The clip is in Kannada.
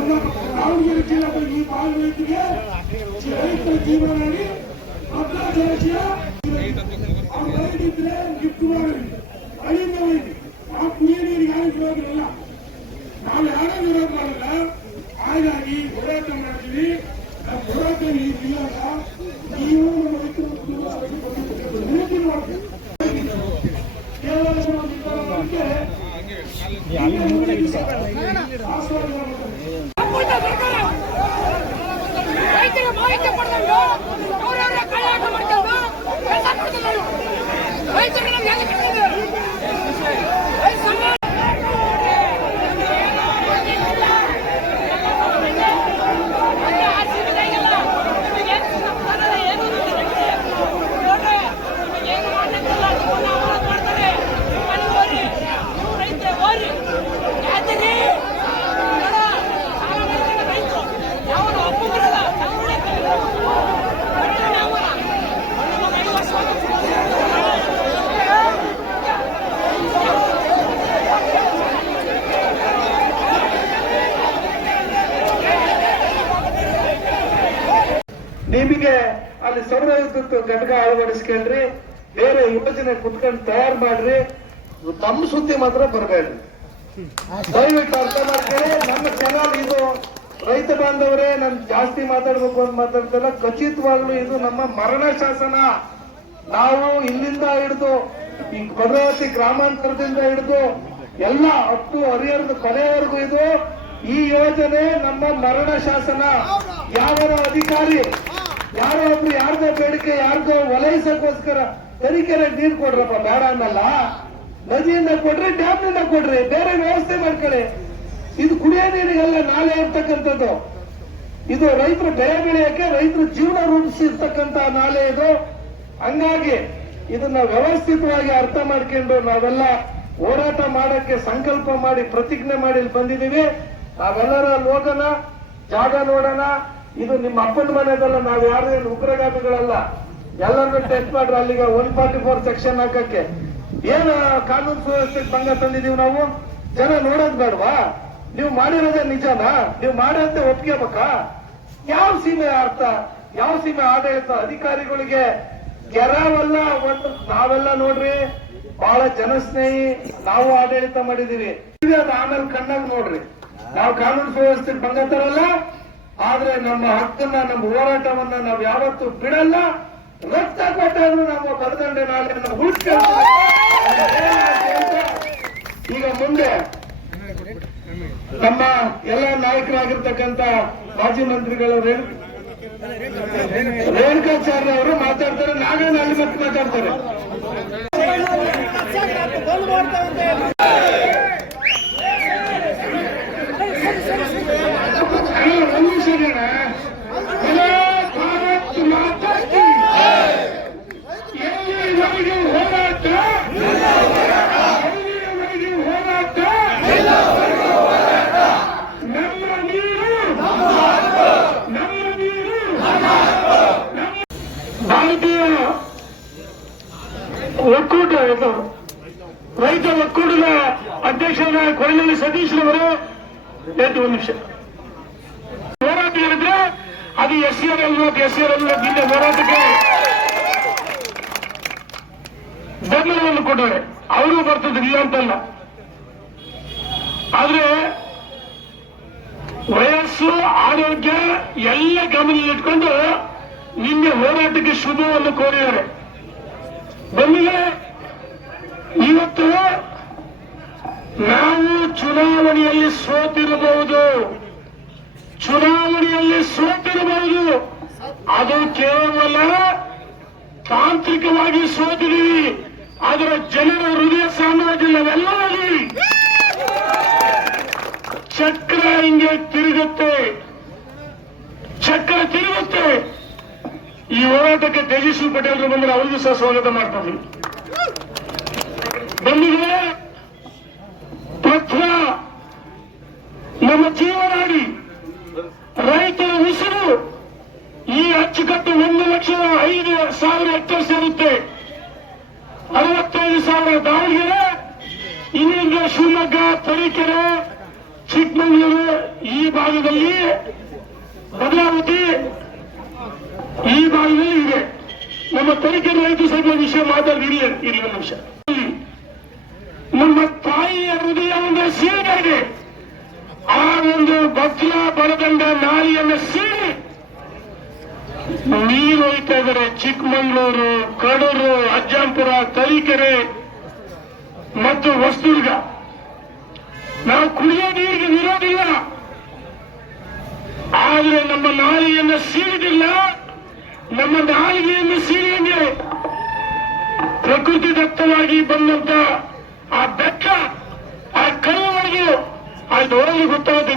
ನಮ್ಮ ದಾವಣಗೆರೆ ಜಿಲ್ಲೆಯ ಈ ಭಾಗ ರೈತರಿಗೆ ರೈತರ ಜೀವನದಲ್ಲಿ ರೈತಿದ್ರೆ ಗಿಫ್ಟ್ ಮಾಡಿ ಅಳಿಂದ ಹೋಗಿ ಆ ಕುಡಿಯ ನೀರಿಗೆ ಯಾರು ವಿರೋಧವಿಲ್ಲ. ನಾವು ಯಾರೋ ವಿರೋಧ ಮಾಡಲ್ಲ. ಹಾಗಾಗಿ ಹೋರಾಟ ಮಾಡ್ತೀವಿ. ಹೋರಾಟ ಇವಾಗ ನೀವು ನಮ್ಮ ರೈತರು ರೈತರಿಗೆ ಮಾಹಿತಿ ಪಡೆದು ಅವರವರ ಕೈಯಾಟ ಮಾಡ್ಕೊಂಡು ಕೆಲಸ ಮಾಡ್ತಿದ್ದಾರೆ. ರೈತರಿಗೆ ನಾವು ಹೇಗೆ ನಿಮಗೆ ಅಲ್ಲಿ ಸೌರ ವಿದ್ಯುತ್ ಘಟಕ ಅಳವಡಿಸ್ಕೊಂಡ್ರಿ, ಬೇರೆ ಯೋಜನೆ ಕುತ್ಕೊಂಡು ತಯಾರು ಮಾಡ್ರಿ. ತಮ್ಮ ಸುದ್ದಿ ಮಾತ್ರ ಬರಬೇಡ್ರಿ. ದಯವಿಟ್ಟು ಅರ್ಥ ಮಾಡ್ಕೊಳ್ಳಿ. ನಮ್ಮ ಚಾನಲ್ ಇದು ರೈತ ಬಾಂಧವರೇ, ನನ್ ಜಾಸ್ತಿ ಮಾತಾಡ್ಬೇಕು ಅಂತ ಮಾತಾಡ್ತಲ್ಲ. ಖಚಿತವಾಗ್ಲೂ ಇದು ನಮ್ಮ ಮರಣ ಶಾಸನ. ನಾವು ಇಲ್ಲಿಂದ ಹಿಡಿದು ಈ ಭದ್ರಾವತಿ ಗ್ರಾಮಾಂತರದಿಂದ ಹಿಡಿದು ಎಲ್ಲ ಅಪ್ ಟು ಹರಿಹರದ ಕೊನೆಯವರೆಗೂ ಇದು ಈ ಯೋಜನೆ ನಮ್ಮ ಮರಣ ಶಾಸನ. ಯಾವ ಅಧಿಕಾರಿ ಯಾರೋ ಒಬ್ರು ಯಾರ್ದೋ ಬೇಡಿಕೆ ಯಾರ್ದೋ ಒಲೈಸಕ್ಕೋಸ್ಕರ ತನಿಖೆಗೆ ನೀರು ಕೊಡ್ರಪ್ಪ ಬೇಡ ಅನ್ನಲ್ಲ. ನದಿಯಿಂದ ಕೊಡ್ರಿ, ಡ್ಯಾಮ್ನಿಂದ ಕೊಡ್ರಿ, ಬೇರೆ ವ್ಯವಸ್ಥೆ ಮಾಡ್ಕೊಳ್ಳಿ. ಇದು ಕುಡಿಯೋ ನೀರಿಗೆಲ್ಲ ನಾಲೆ ಇರ್ತಕ್ಕಂಥದ್ದು. ಇದು ರೈತರು ಬೆಳೆ ಬೆಳೆಯಕ್ಕೆ ರೈತರು ಜೀವನ ರೂಪಿಸಿರ್ತಕ್ಕಂಥ ನಾಲೆ ಇದು. ಹಂಗಾಗಿ ಇದನ್ನ ವ್ಯವಸ್ಥಿತವಾಗಿ ಅರ್ಥ ಮಾಡ್ಕೊಂಡು ನಾವೆಲ್ಲ ಹೋರಾಟ ಮಾಡಕ್ಕೆ ಸಂಕಲ್ಪ ಮಾಡಿ ಪ್ರತಿಜ್ಞೆ ಮಾಡಿ ಬಂದಿದ್ದೀವಿ. ನಾವೆಲ್ಲರ ಅಲ್ಲಿ ಹೋಗೋಣ, ಜಾಗ ನೋಡೋಣ. ಇದು ನಿಮ್ಮ ಅಪ್ಪನ ಮನೆದಲ್ಲ, ನಾವು ಯಾರು ಉಗ್ರಗಾಮಿಗಳಲ್ಲ. ಎಲ್ಲರನ್ನೂ ಟೆಸ್ಟ್ ಮಾಡ್ರಿ. ಅಲ್ಲಿಗೆ 144 ಸೆಕ್ಷನ್ ಹಾಕಕ್ಕೆ ಏನು ಕಾನೂನು ಸುವ್ಯವಸ್ಥೆಗೆ ಭಂಗ ತಂದಿದೀವಿ ನಾವು. ಜನ ನೋಡೋದ್ ಬೇಡವಾ? ನೀವು ಮಾಡಿರೋದೇ ನಿಜನಾ? ನೀವು ಮಾಡೋದೇ ಒಪ್ಕೋಬೇಕಾ? ಯಾವ ಸೀಮೆ ಅರ್ಥ, ಯಾವ ಸೀಮೆ ಆಡಳಿತ ಅಧಿಕಾರಿಗಳಿಗೆ ಗೆರವಲ್ಲ. ಒಂದು ನಾವೆಲ್ಲ ನೋಡ್ರಿ ಬಹಳ ಜನಸ್ನೇಹಿ, ನಾವು ಆಡಳಿತ ಮಾಡಿದೀವಿ. ಆಮೇಲೆ ಕಣ್ಣಾಗ ನೋಡ್ರಿ, ನಾವು ಕಾನೂನು ಸುವ್ಯವಸ್ಥೆಗೆ ಭಂಗ ತರಲ್ಲ. ಆದ್ರೆ ನಮ್ಮ ಹಕ್ಕನ್ನ, ನಮ್ಮ ಹೋರಾಟವನ್ನ ನಾವು ಯಾವತ್ತೂ ಬಿಡಲ್ಲ. ರಕ್ತ ಕೊಟ್ಟಾದ್ರೂ ನಮ್ಮ ಬಲದಂಡೆ ನಾಳೆಯನ್ನು ಉಳಿಸ್ಕೊಳ್ತೀವಿ. ಈಗ ಮುಂದೆ ನಮ್ಮ ಎಲ್ಲ ನಾಯಕರಾಗಿರ್ತಕ್ಕಂಥ ಮಾಜಿ ಮಂತ್ರಿಗಳು ರೇಣುಕಾಚಾರ್ಯ ಅವರು ಮಾತಾಡ್ತಾರೆ. ನಾವೇನು ಅಲ್ಲಿ ಮತ್ತೆ ಮಾತಾಡ್ತಾರೆ. ಭಾರತೀಯ ಒಕ್ಕೂಟ ರೈತ ಒಕ್ಕೂಟದ ಅಧ್ಯಕ್ಷರಾದ ಕೊಯ್ಲಲ್ಲಿ ಸತೀಶ್ರವರು ಒಂದು ನಿಮಿಷ ಹೋರಾಟ ಹೇಳಿದ್ರೆ ಅದು SCRL ನಿನ್ನೆ ಹೋರಾಟಕ್ಕೆ ಬೆಂಬಲವನ್ನು ಕೊಟ್ಟರೆ ಅವರು ಬರ್ತದೆ, ಇಲ್ಲ ಅಂತಲ್ಲ. ಆದ್ರೆ ವಯಸ್ಸು, ಆರೋಗ್ಯ ಎಲ್ಲ ಗಮನದಲ್ಲಿಟ್ಕೊಂಡು ನಿನ್ನೆ ಹೋರಾಟಕ್ಕೆ ಶುಭವನ್ನು ಕೋರಿದ್ದಾರೆ. ಬಂದಿದೆ ಇವತ್ತು ನಾವು ಚುನಾವಣೆಯಲ್ಲಿ ಸೋತಿರಬಹುದು, ಅದು ಕೇವಲ ತಾಂತ್ರಿಕವಾಗಿ ಸೋತಿದ್ದೀವಿ. ಅದರ ಜನರ ಹೃದಯ ಸಾಮ್ರಾಜ್ಯ ನಾವೆಲ್ಲ ಚಕ್ರ ಹಿಂಗೆ ತಿರುಗುತ್ತೆ. ಈ ಹೋರಾಟಕ್ಕೆ ತೇಜಸ್ವಿ ಪಟೇಲ್ ಬಂದ್ರೆ ಅವರಿಗೂ ಸಹ ಸ್ವಾಗತ ಮಾಡ್ತಾರೆ. ಬಂದಿದ್ರೆ ಪತ್ರ ನಮ್ಮ ಜೀವನಾಡಿ ರೈತ ಅಚ್ಚುಕಟ್ಟು 1,05,000 ಹೆಕ್ಟೇರ್ ಸೇರುತ್ತೆ. 65,000 ದಾವಣಗೆರೆ, ಇನ್ನಿಂದ ಶಿವಮೊಗ್ಗ, ತರೀಕೆರೆ, ಚಿಕ್ಕಮಗಳೂರು ಈ ಭಾಗದಲ್ಲಿ, ಭದ್ರಾವತಿ ಈ ಭಾಗದಲ್ಲಿ ಇದೆ. ನಮ್ಮ ತರೀಕೆರೆ ರೈತ ಸಂಘ ವಿಷಯ ಮಾತಾಡಿರಲಿ ಇಲ್ಲಿ ಒಂದು ನಿಮಿಷ. ನಮ್ಮ ತಾಯಿಯ ಹೃದಯ ಒಂದು ಸೀರೆ ಇದೆ. ಆ ಒಂದು ಭದ್ರಾ ಬಲದಂಡ ನಾಲಿಯನ್ನು ಸೀಳಿ ನೀರು ಹೋಯ್ತಾ ಇದ್ದಾರೆ. ಚಿಕ್ಕಮಗಳೂರು, ಕಡೂರು, ಅಜ್ಜಂಪುರ, ತರೀಕೆರೆ ಮತ್ತು ಹೊಸದುರ್ಗ. ನಾವು ಕುಡಿಯೋ ನೀರಿಗೆ ವಿರೋಧಿಲ್ಲ, ಆದರೆ ನಮ್ಮ ನಾಲಿಗೆಯನ್ನು ಸೀಳಿದಿಲ್ಲ. ನಮ್ಮ ನಾಲಿಗೆಯನ್ನು ಸೀಳಿಗೆ ಪ್ರಕೃತಿ ದತ್ತವಾಗಿ ಬಂದಂತ ಆ ಬೆಟ್ಟ, ಆ ಕಲ್ಲುವರೆಗೂ ಅದು ಹೋಗಿ ಗೊತ್ತಾಗುತ್ತೆ.